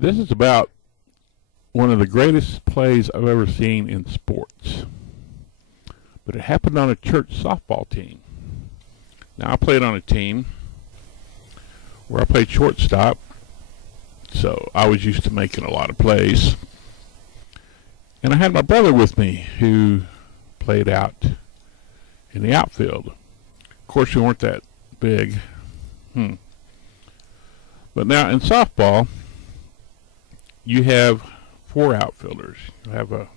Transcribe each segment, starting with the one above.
This is about one of the greatest plays I've ever seen in sports. But it happened on a church softball team. Now, I played on a team where I played shortstop, so I was used to making a lot of plays. And I had my brother with me who played out in the outfield. Of course, we weren't that big. But now in softball, you have 4 outfielders. You have a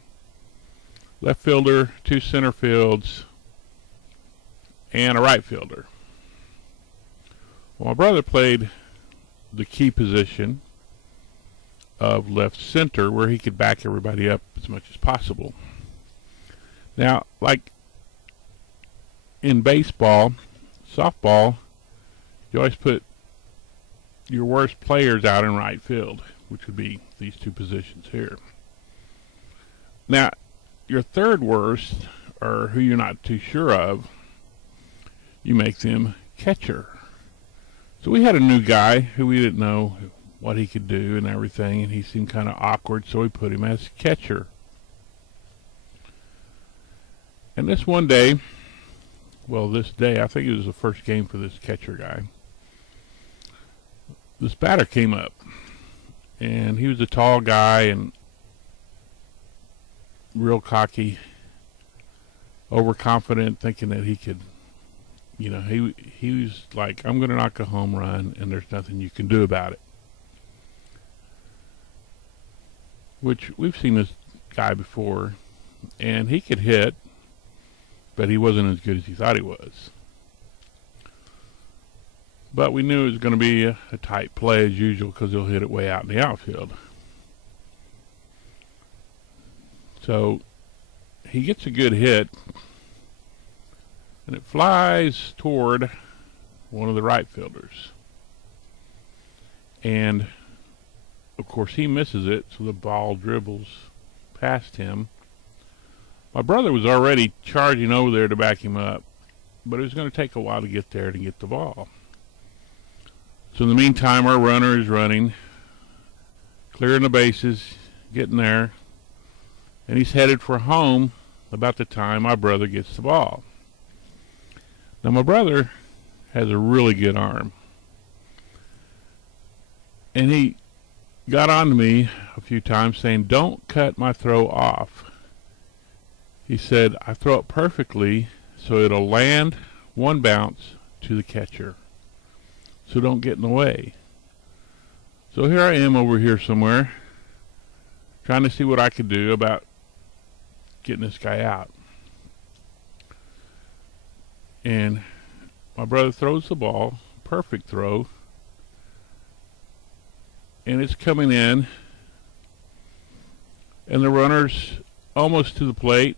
left fielder, 2 center fields, and a right fielder. Well, my brother played the key position of left center where he could back everybody up as much as possible. Now, like in baseball, softball, you always put your worst players out in right field, which would be these 2 positions here. Now, your third worst, or who you're not too sure of, you make them catcher. So we had a new guy who we didn't know what he could do and everything, and he seemed kind of awkward, so we put him as catcher. And this one day, this day, I think it was the first game for this catcher guy, this batter came up, and he was a tall guy and real cocky, overconfident, thinking that he could, he was like, I'm going to knock a home run, and there's nothing you can do about it. Which, we've seen this guy before, and he could hit, but he wasn't as good as he thought he was. But we knew it was going to be a tight play as usual because he'll hit it way out in the outfield. So he gets a good hit, and it flies toward one of the right fielders. And, of course, he misses it, so the ball dribbles past him. My brother was already charging over there to back him up, but it was going to take a while to get there to get the ball. So in the meantime, our runner is running, clearing the bases, getting there, and he's headed for home about the time my brother gets the ball. Now, my brother has a really good arm, and he got on to me a few times saying, don't cut my throw off. He said, I throw it perfectly so it'll land one bounce to the catcher. So don't get in the way. So here I am over here somewhere, trying to see what I could do about getting this guy out. And my brother throws the ball, perfect throw, and it's coming in, and the runner's almost to the plate,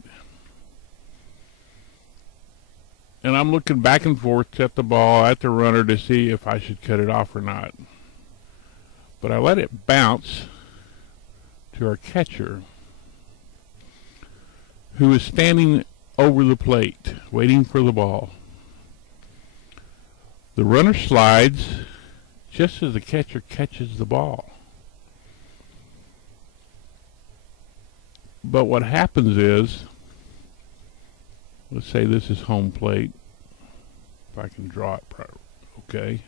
and I'm looking back and forth at the ball, at the runner, to see if I should cut it off or not. But I let it bounce to our catcher, who is standing over the plate, waiting for the ball. The runner slides just as the catcher catches the ball. But what happens is, let's say this is home plate. If I can draw it properly, okay.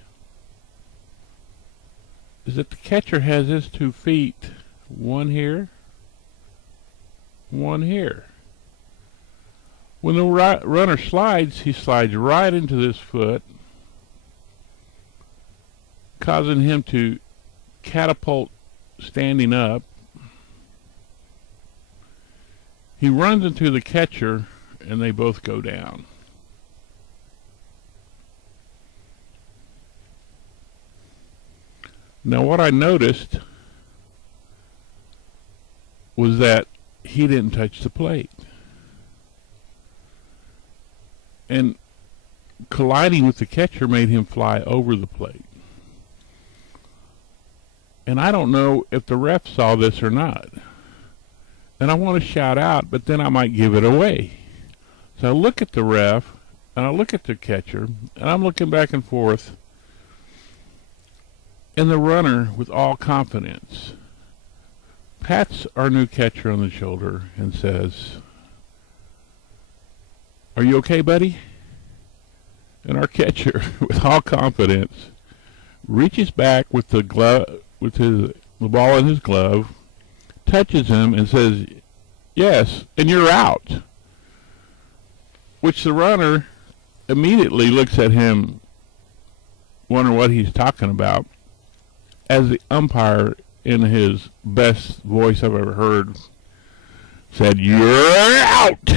Is that the catcher has his 2 feet, one here, one here. When the runner slides, he slides right into this foot, causing him to catapult standing up. He runs into the catcher, and they both go down. Now, what I noticed was that he didn't touch the plate. And colliding with the catcher made him fly over the plate. And I don't know if the ref saw this or not. And I want to shout out, but then I might give it away. So I look at the ref, and I look at the catcher, and I'm looking back and forth. And the runner, with all confidence, pats our new catcher on the shoulder and says, "Are you okay, buddy?" And our catcher, with all confidence, reaches back with the ball in his glove, touches him, and says, "Yes, and you're out." Which the runner immediately looks at him, wondering what he's talking about, as the umpire, in his best voice I've ever heard, said, "You're out."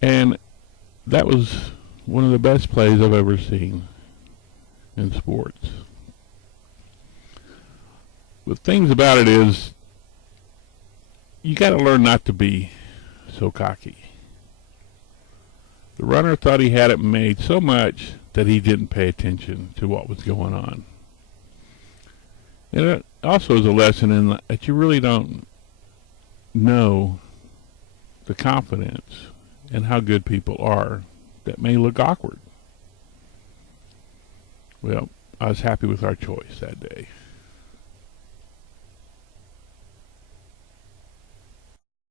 And that was one of the best plays I've ever seen in sports. The things about it is, you got to learn not to be so cocky. The runner thought he had it made so much that he didn't pay attention to what was going on. And it also is a lesson in that you really don't know the confidence and how good people are that may look awkward. Well, I was happy with our choice that day.